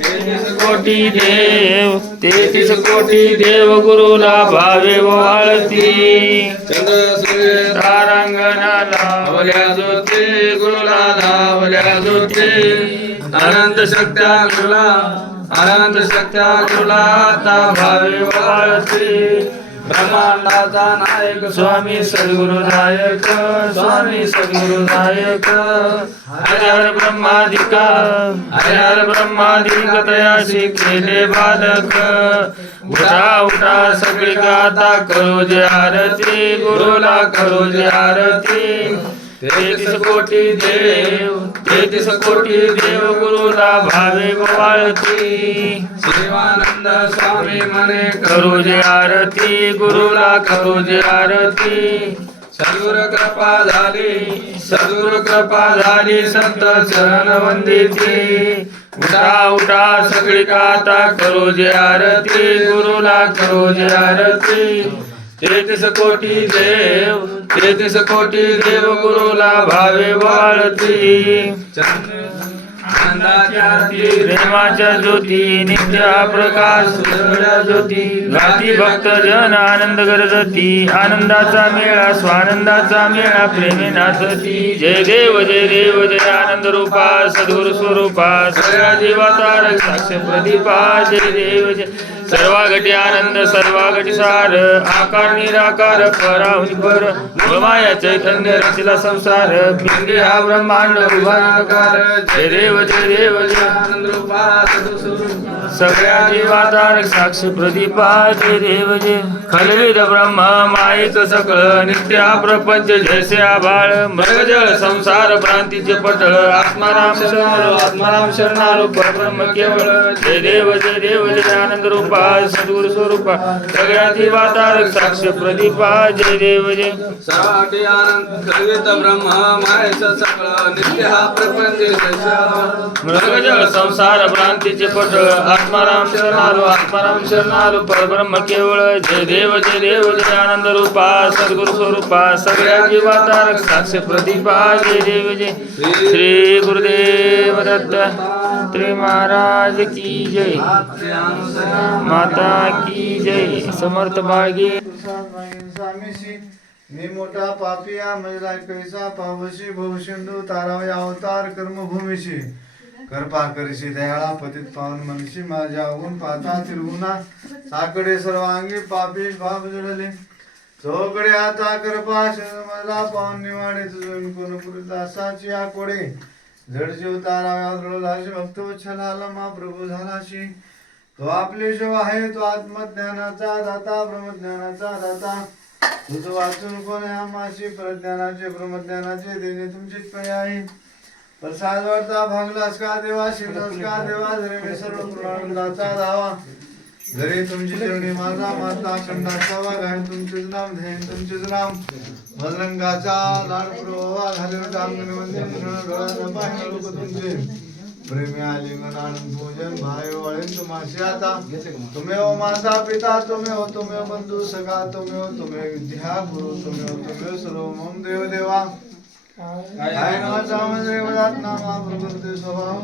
कोटी देव 33 कोटी देव गुरुला भावे वाळती तारांगणा लावल्या ज्योती गुरुला लावल्या ज्योती अनंत शक्त्या गुरुला आता भावे वाळती ब्रह्मांडाचा नायक स्वामी सद्गुरु नायक हरिहर ब्रह्मादिक तयाशी केले बालक उठा सगळी गाता करो जे आरती गुरुला करो जे आरती 33 कोटी देव गुरुला भावे वाळती शिवानंद स्वामी म्हणे करो जे आरती गुरुला करो जे आरती सद्गुरु कृपा झाली संत चरण वंदिती उठा सगळी गाता करो जे आरती गुरुला करो जे आरती 33 कोटी देव गुरुला भावे वाळती प्रेमाच्या ज्योती नित्य प्रकाश ज्योती गाती भक्त जन आनंद गरजती आनंदाचा मेळा स्वानंदाचा मेळा प्रेमे नाचती जय देव जय आनंद रूपा सद्गुरु स्वरूपा सगळ्या जीवाचा साक्ष प्रदीपा जय देव जय सर्वागटी आनंद सर्वागटी सार आकार निराकार पराहुनी पर माया चैतन्य रचिला संसार पिंडी हा ब्रह्मांड उभाकार जय देव जय आनंद रूपा सगळ्या जीवाचा साक्ष प्रदीपा जय देव जय खलविद ब्रह्म मायेचं सकळ नित्य प्रपंच जैसे आभाळ मृगजळ संसार भ्रांतीचे पटळ आत्माराम शरणारो परब्रह्म केवळ जय देव जय आनंद रूपा सद्गुरु स्वरूपा सगळ्या जीवाचा साक्ष प्रदीपा जय देव जय सर्वाटी आनंद खलविद ब्रह्म मायेचं सकळ नित्य प्रपंच जैसे मृगजळ संसार भ्रांतीचे पटळ आत्माराम शरणारो परब्रह्म केवळ जय देव जय आनंद रूपा सद्गुरु स्वरूपा सगळ्या जीवाचा साक्ष प्रदीपा जय देव जय श्री गुरुदेव दत्त श्री महाराज की जय माता की जय समर्थ बाळगी मी मोठा पापिया महिला कैसा पावशी भवशिंदू तारावया अवतार कर्मभूमीशी कृपा करशी दयाळा पतित पावन मनशी माझ्या अवगुण पाता तिरगुणा साकडे सर्वांगी पापीश भाव जडले चौकडे आता कृपा मला पावन निवाडे तुझून कोण पुरुषाची आकोडे जड जीव ताराव्या जळलाशी भक्त वच्छलाला महाप्रभू झालाशी तो आपले शिव आहे तो आत्मज्ञानाचा दाता ब्रह्मज्ञानाचा दाता तुझं वाचून कोण आमाशी परज्ञानाचे ब्रह्मज्ञानाचे देणे तुमचीच पणे आहे प्रसाद वार्ता भागलास का देवा शिवलास का देवा जरी मी सर्व पूर्णानंदाचा धावा जरी तुमची चरणी माझा माता खंडाचा वाघ आहे तुमचेच नाम ध्येय तुमचेच नाम मजरंगाचा लाड पुरवा घालून टांगण मंदिर डोळ्याला पाहिजे लोक तुमचे प्रेमी आलिंगन आनंद पूजन भाई वळीन तुम्हाशी आता तुम्ही हो माता पिता तुम्ही हो बंधू सखा तुम्ही हो विद्या गुरु तुम्ही हो सर्व मम देव देवा काय नावाचा नामा प्रकृती स्वभाव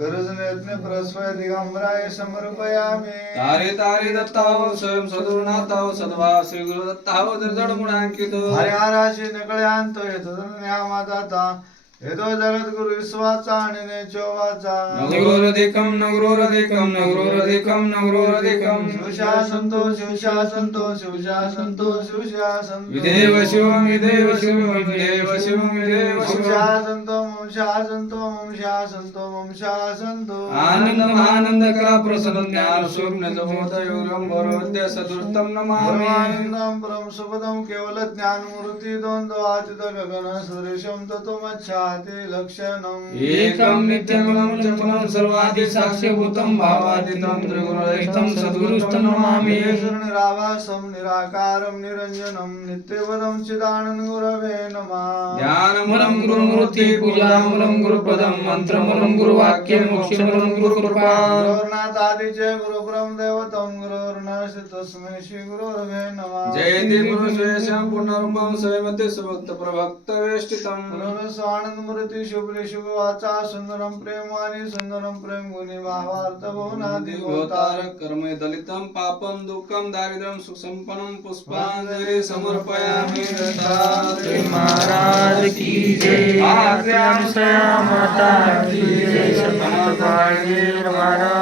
गरज यत्न परस्वय दिगंबराय समर्पयामि तारे दत्ताव स्वयं सद्गुरुनाथाव सद्भाव श्री गुरु दत्ताव जड गुणांकित हरिहराशी नकळ्यांत येतो ज्ञानदाता येतो जगत गुरु विश्वाचा आणि नेचोवाचा नगरोरधिकम शिवशा संतोष विदेव शिवं संतो आनंद करा प्रसन्न ज्ञान स्वप्न जमोद योगम भरवद्य सदुर्तम नमामि आनंदम परम सुखदम केवल ज्ञान मूर्ति द्वंद्व आचित गगन सुरेशम तत्वमच्छाति लक्षणम एकम नित्यमलं चमनं सर्वादि साक्ष्यभूतं भावादितं त्रिगुणरहितं सद्गुरुस्तं नमामि निराभासं निराकारं निरञ्जनं नित्यपदं चिदानंद गुरवे नमः ध्यानमूलं गुरुमूर्ति पूजामूलं गुरुपदं मंत्रमूलं गुरुवाक्यं मोक्षमूलं गुरुकृपा गुरुनाथादिचे गुरुब्रह्म देवतं गुरुर्नाश तस्मै श्री गुरुर्वे नमः जयति गुरुश्रेष्ठं पूर्णरूपं स्वयमते सुभक्त प्रभक्त वेष्टितं स्वानंद स्मृती शुभले शुभ वाचा सुंदरम प्रेमाने सुंदरम प्रेम गुणी भावार्थ भवनादी भवतार कर्म दलितं पापं दुःखं दारिद्र्यं सुसंपन्नं पुष्पांजलि समर्पयामि श्री महाराज की जय। आज्ञा माता की जय। संत महाराज